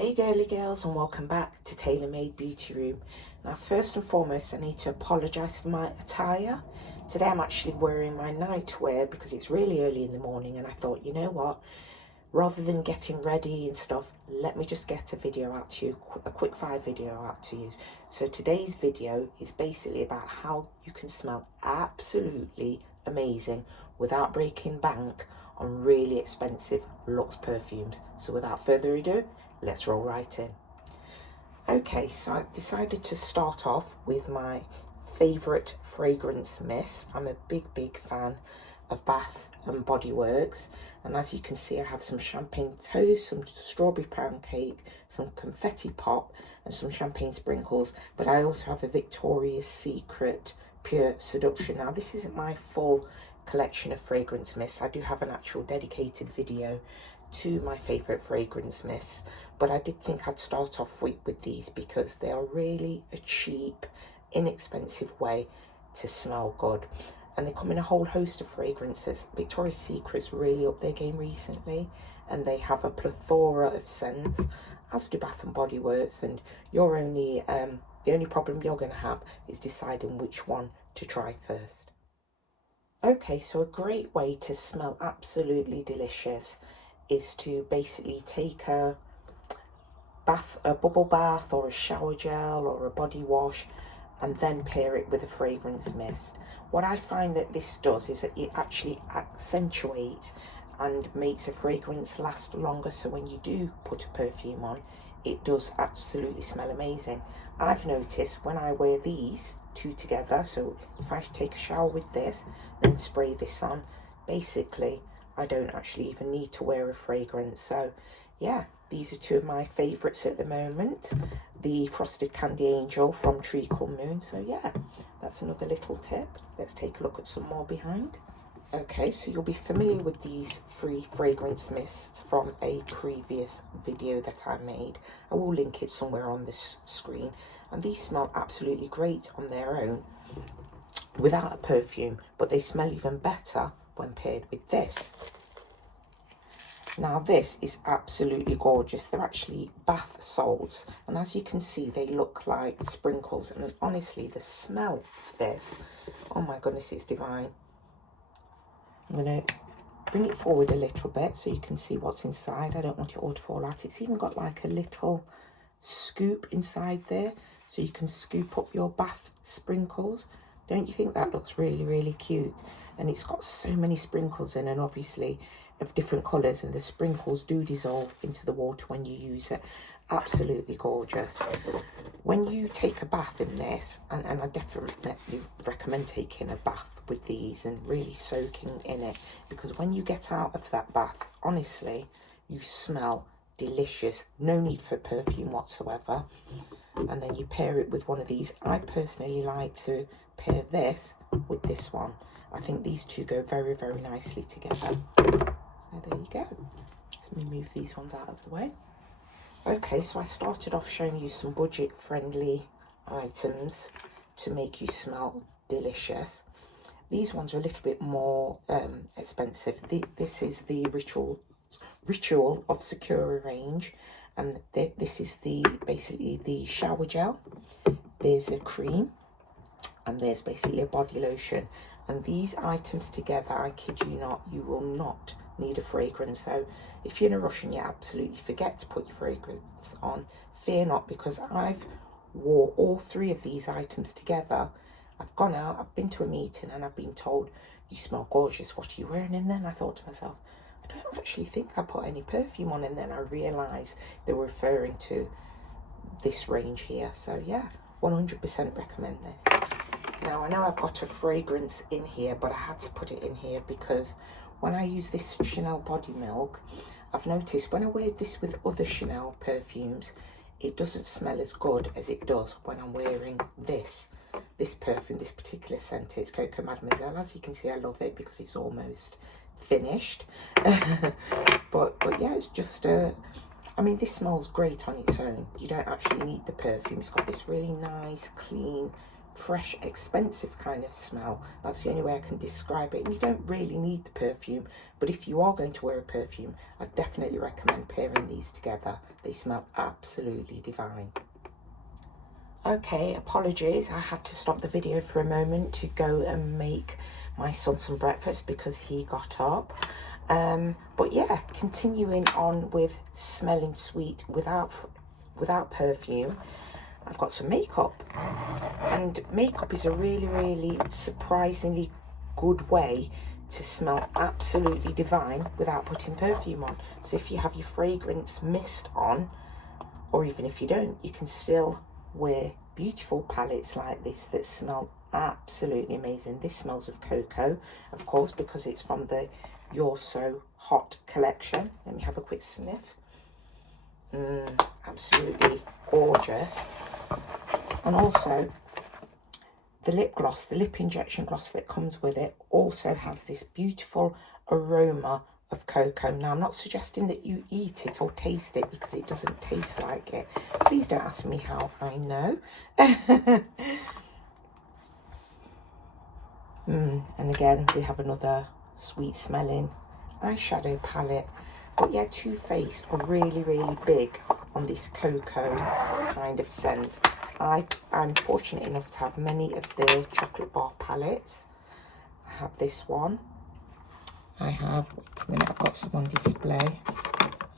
Hey girly girls, and welcome back to Tailor Made Beauty Room. Now first and foremost, I need to apologise for my attire. Today I'm actually wearing my nightwear because it's really early in the morning, and I thought, you know what, rather than getting ready and stuff, let me just get a video out to you, a quick fire video out to you. So today's video is basically about how you can smell absolutely amazing without breaking bank on really expensive luxe perfumes. So without further ado, let's roll right in. Okay, so I decided to start off with my favourite fragrance mist. I'm a big fan of Bath and Body Works, and as you can see I have some champagne toast, some strawberry pound cake, some confetti pop and some champagne sprinkles, but I also have a Victoria's Secret Pure Seduction. Now this isn't my full collection of fragrance mists. I do have an actual dedicated video to my favourite fragrance mists, but I did think I'd start off with these because they are really a cheap, inexpensive way to smell good, and they come in a whole host of fragrances. Victoria's Secret's really up their game recently, and they have a plethora of scents, as do Bath and Body Works, and you're only the only problem you're going to have is deciding which one to try first. Okay, so a great way to smell absolutely delicious is to basically take a bubble bath or a shower gel or a body wash and then pair it with a fragrance mist. What I find that this does is that it actually accentuates and makes a fragrance last longer, so when you do put a perfume on, it does absolutely smell amazing. I've noticed when I wear these two together, so if I take a shower with this, then spray this on, basically I don't actually even need to wear a fragrance. So yeah, these are two of my favourites at the moment. The Frosted Candy Angel from Treacle Moon. So yeah, that's another little tip. Let's take a look at some more behind. Okay, so you'll be familiar with these free fragrance mists from a previous video that I made. I will link it somewhere on this screen. And these smell absolutely great on their own without a perfume, but they smell even better when paired with this. Now this is absolutely gorgeous. They're actually bath salts, and as you can see they look like sprinkles, and honestly the smell of this, oh my goodness, it's divine. I'm going to bring it forward a little bit so you can see what's inside. I don't want it all to fall out. It's even got like a little scoop inside there, so you can scoop up your bath sprinkles. Don't you think that looks really cute? And it's got so many sprinkles in, and obviously of different colours, and the sprinkles do dissolve into the water when you use it. Absolutely gorgeous. When you take a bath in this, and I definitely recommend taking a bath with these and really soaking in it, because when you get out of that bath, honestly, you smell delicious. No need for perfume whatsoever. And then you pair it with one of these. I personally like to pair this with this one. I think these two go very nicely together. So there you go. Let me move these ones out of the way. Okay, so I started off showing you some budget friendly items to make you smell delicious. These ones are a little bit more expensive. This is the Ritual of Sakura range, and this is basically the shower gel. There's a cream, and there's basically a body lotion. And these items together, I kid you not, you will not need a fragrance. So if you're in a rush and you absolutely forget to put your fragrance on, fear not, because I've wore all three of these items together. I've gone out, I've been to a meeting, and I've been told, you smell gorgeous, what are you wearing? And then I thought to myself, I don't actually think I put any perfume on, and then I realised they were referring to this range here. So yeah, 100% recommend this. Now I know I've got a fragrance in here, but I had to put it in here because when I use this Chanel Body Milk, I've noticed when I wear this with other Chanel perfumes, it doesn't smell as good as it does when I'm wearing this perfume, this particular scent. It's Coco Mademoiselle. As you can see, I love it because it's almost finished. but yeah, it's just I mean, this smells great on its own. You don't actually need the perfume. It's got this really nice, clean fresh, expensive kind of smell. That's the only way I can describe it. And you don't really need the perfume, but if you are going to wear a perfume, I definitely recommend pairing these together. They smell absolutely divine. Okay, apologies, I had to stop the video for a moment to go and make my son some breakfast because he got up. But yeah, continuing on with smelling sweet without perfume, I've got some makeup. And makeup is a really surprisingly good way to smell absolutely divine without putting perfume on. So if you have your fragrance mist on, or even if you don't, you can still wear beautiful palettes like this that smell absolutely amazing. This smells of cocoa, of course, because it's from the You're So Hot collection. Let me have a quick sniff. Absolutely gorgeous. And also the lip gloss, the lip injection gloss that comes with it, also has this beautiful aroma of cocoa. Now, I'm not suggesting that you eat it or taste it because it doesn't taste like it. Please don't ask me how I know. And again, we have another sweet smelling eyeshadow palette. But yeah, Too Faced are really big on this cocoa kind of scent. I'm fortunate enough to have many of their chocolate bar palettes. I have this one. I have, wait a minute, I've got some on display.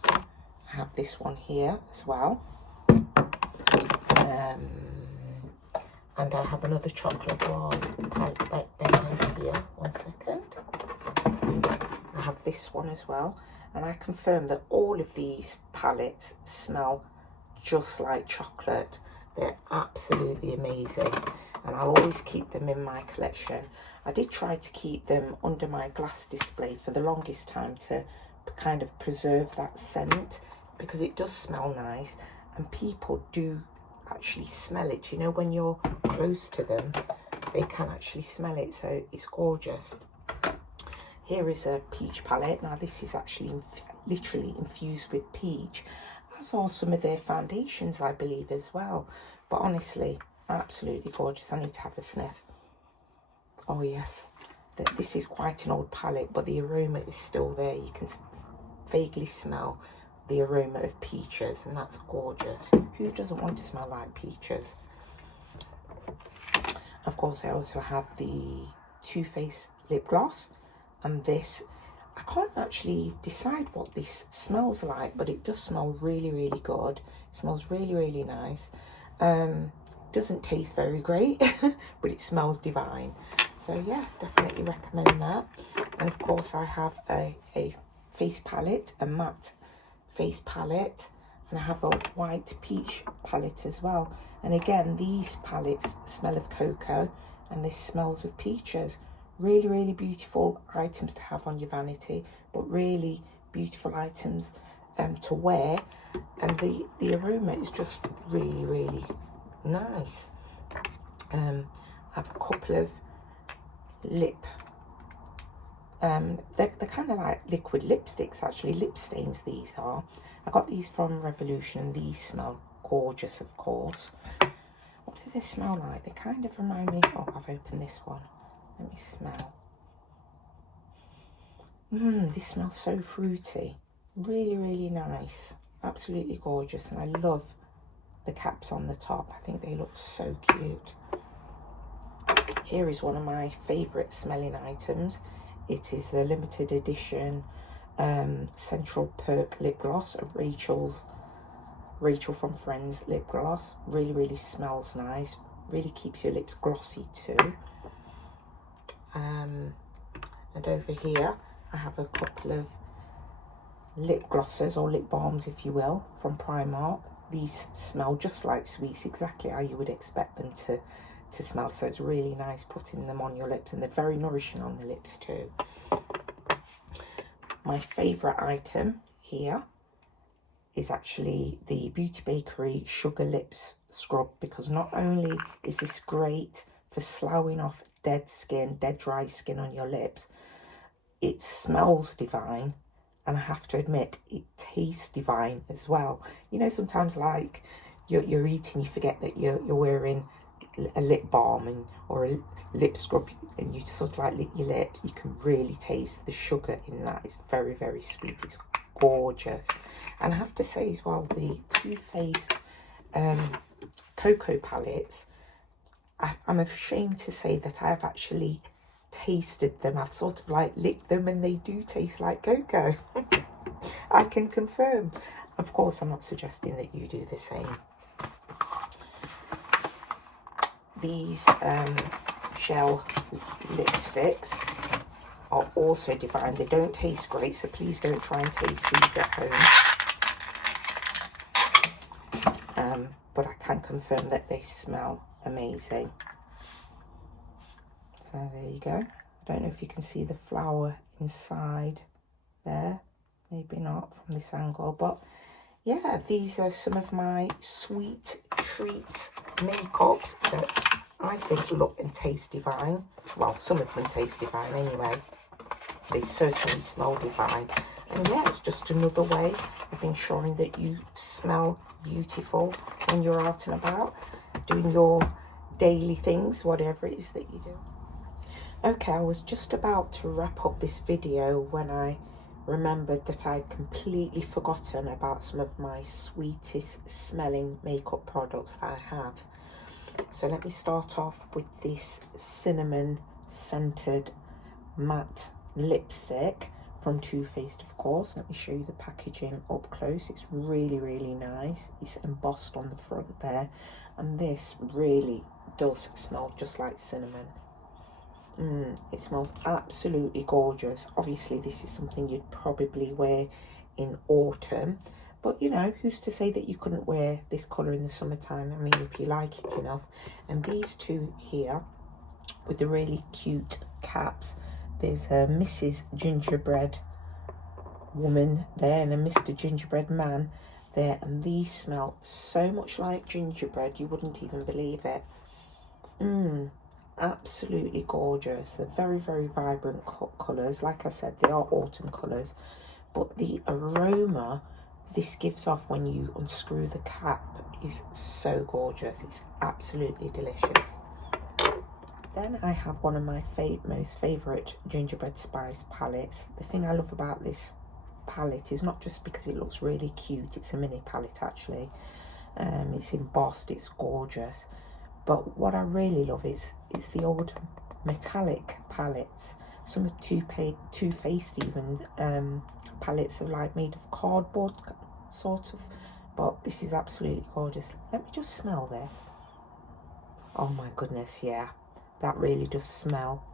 I have this one here as well. And I have another chocolate bar palette right behind here. 1 second. I have this one as well. And I confirm that all of these palettes smell just like chocolate. They're absolutely amazing. And I'll always keep them in my collection. I did try to keep them under my glass display for the longest time to kind of preserve that scent, because it does smell nice and people do actually smell it. You know, when you're close to them, they can actually smell it, so it's gorgeous. Here is a peach palette. Now this is actually literally infused with peach, as are some of their foundations, I believe, as well. But honestly, absolutely gorgeous. I need to have a sniff. Oh yes, this is quite an old palette, but the aroma is still there. You can vaguely smell the aroma of peaches, and that's gorgeous. Who doesn't want to smell like peaches? Of course, I also have the Too Faced lip gloss, and this, I can't actually decide what this smells like, but it does smell really good. It smells really nice. Doesn't taste very great, but it smells divine. So yeah, definitely recommend that. And of course, I have a face palette, a matte face palette, and I have a white peach palette as well. And again, these palettes smell of cocoa, and this smells of peaches. Really beautiful items to have on your vanity, but really beautiful items to wear. And the aroma is just really nice. I have a couple of lip, they're kind of like liquid lipsticks, actually, lip stains these are. I got these from Revolution, and these smell gorgeous, of course. What do they smell like? They kind of remind me, oh, I've opened this one. Let me smell. This smells so fruity. Really nice. Absolutely gorgeous. And I love the caps on the top. I think they look so cute. Here is one of my favourite smelling items. It is a limited edition Central Perk lip gloss, a Rachel from Friends lip gloss. Really smells nice. Really keeps your lips glossy too. And over here I have a couple of lip glosses, or lip balms if you will, from Primark. These smell just like sweets, exactly how you would expect them to smell, so it's really nice putting them on your lips, and they're very nourishing on the lips too. My favourite item here is actually the Beauty Bakery Sugar Lips Scrub, because not only is this great for sloughing off dead skin, dead dry skin on your lips, it smells divine, and I have to admit, it tastes divine as well. You know, sometimes like you're eating, you forget that you're wearing a lip balm or a lip scrub, and you sort of like lick your lips, you can really taste the sugar in that. It's very, very sweet. It's gorgeous. And I have to say as well, the Too Faced cocoa palettes, I'm ashamed to say that I've actually tasted them. I've sort of like licked them, and they do taste like cocoa. I can confirm. Of course, I'm not suggesting that you do the same. These gel lipsticks are also divine. They don't taste great, so please don't try and taste these at home. But I can confirm that they smell amazing. So there you go. I don't know if you can see the flower inside there. Maybe not from this angle, but yeah, these are some of my sweet treats makeups that I think look and taste divine. Well, some of them taste divine anyway. They certainly smell divine. And yeah, it's just another way of ensuring that you smell beautiful when you're out and about, doing your daily things, whatever it is that you do. Okay, I was just about to wrap up this video when I remembered that I'd completely forgotten about some of my sweetest smelling makeup products that I have. So let me start off with this cinnamon scented matte lipstick from Too Faced, of course. Let me show you the packaging up close. It's really, really nice. It's embossed on the front there, and this really does smell just like cinnamon. It smells absolutely gorgeous. Obviously, this is something you'd probably wear in autumn, but you know, who's to say that you couldn't wear this colour in the summertime? I mean, if you like it enough. And these two here with the really cute caps, there's a Mrs. Gingerbread woman there and a Mr. Gingerbread man there, and these smell so much like gingerbread you wouldn't even believe it. Absolutely gorgeous. They're very, very vibrant colours. Like I said, they are autumn colours, but the aroma this gives off when you unscrew the cap is so gorgeous. It's absolutely delicious. Then I have one of my most favourite gingerbread spice palettes. The thing I love about this palette is not just because it looks really cute. It's a mini palette actually. It's embossed. It's gorgeous. But what I really love is the old metallic palettes. Some are Too Faced even. Palettes are like made of cardboard sort of. But this is absolutely gorgeous. Let me just smell this. Oh my goodness, yeah. That really does smell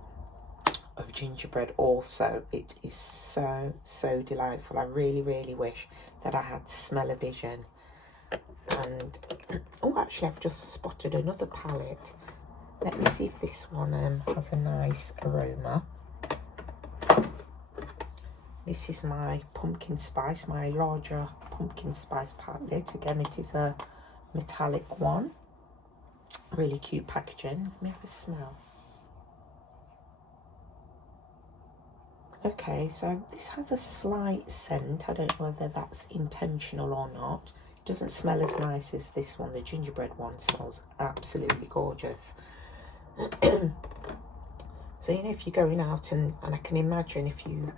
of gingerbread also. It is so, so delightful. I really, really wish that I had smell-o-vision. And oh, actually I've just spotted another palette. Let me see if this one has a nice aroma. This is my pumpkin spice, my larger pumpkin spice palette. Again, it is a metallic one. Really cute packaging. Let me have a smell. Okay, so this has a slight scent. I don't know whether that's intentional or not. It doesn't smell as nice as this one. The gingerbread one smells absolutely gorgeous. So, you know, if you're going out, and I can imagine if you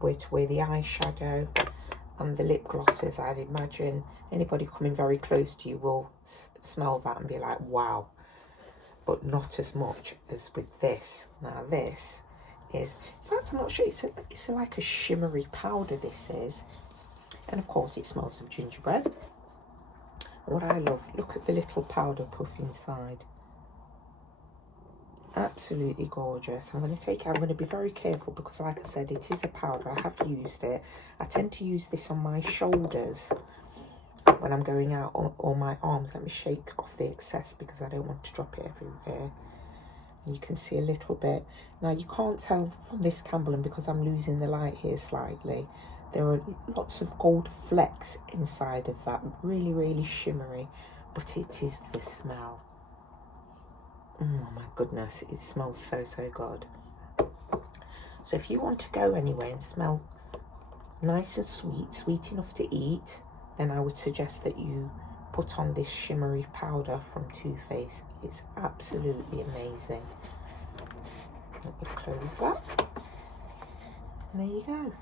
were to wear the eyeshadow and the lip glosses, I'd imagine anybody coming very close to you will smell that and be like, wow. But not as much as with this. Now this is, in fact, I'm not sure, it's like a shimmery powder this is. And of course it smells of gingerbread. What I love, look at the little powder puff inside. Absolutely gorgeous. I'm going to be very careful because, like I said, it is a powder. I have used it. I tend to use this on my shoulders when I'm going out, or my arms. Let me shake off the excess because I don't want to drop it everywhere. And you can see a little bit. Now, you can't tell from this candle, because I'm losing the light here slightly. There are lots of gold flecks inside of that. Really, really shimmery. But it is the smell. Oh my goodness, it smells so, so good. So if you want to go anywhere and smell nice and sweet enough to eat, then I would suggest that you put on this shimmery powder from Too Faced. It's absolutely amazing. Let me close that. And there you go.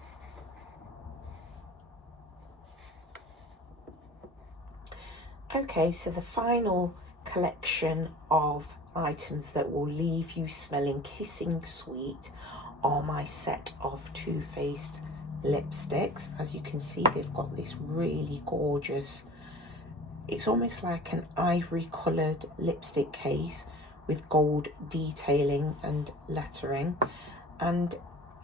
Okay, so the final collection of items that will leave you smelling kissing sweet are my set of Too Faced lipsticks. As you can see, they've got this really gorgeous, it's almost like an ivory coloured lipstick case with gold detailing and lettering. And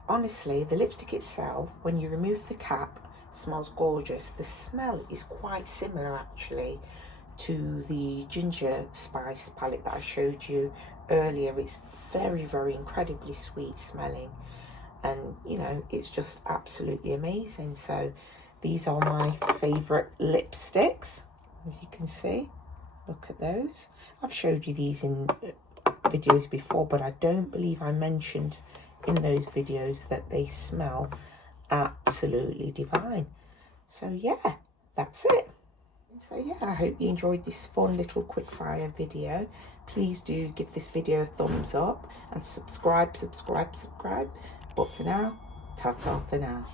honestly, the lipstick itself, when you remove the cap, smells gorgeous. The smell is quite similar actually to the ginger spice palette that I showed you earlier. It's very, very incredibly sweet smelling, and you know, it's just absolutely amazing. So these are my favorite lipsticks, as you can see. Look at those. I've showed you these in videos before, but I don't believe I mentioned in those videos that they smell absolutely divine. So yeah, that's it. So yeah, I hope you enjoyed this fun little quick fire video. Please do give this video a thumbs up and subscribe. But for now, ta-ta for now.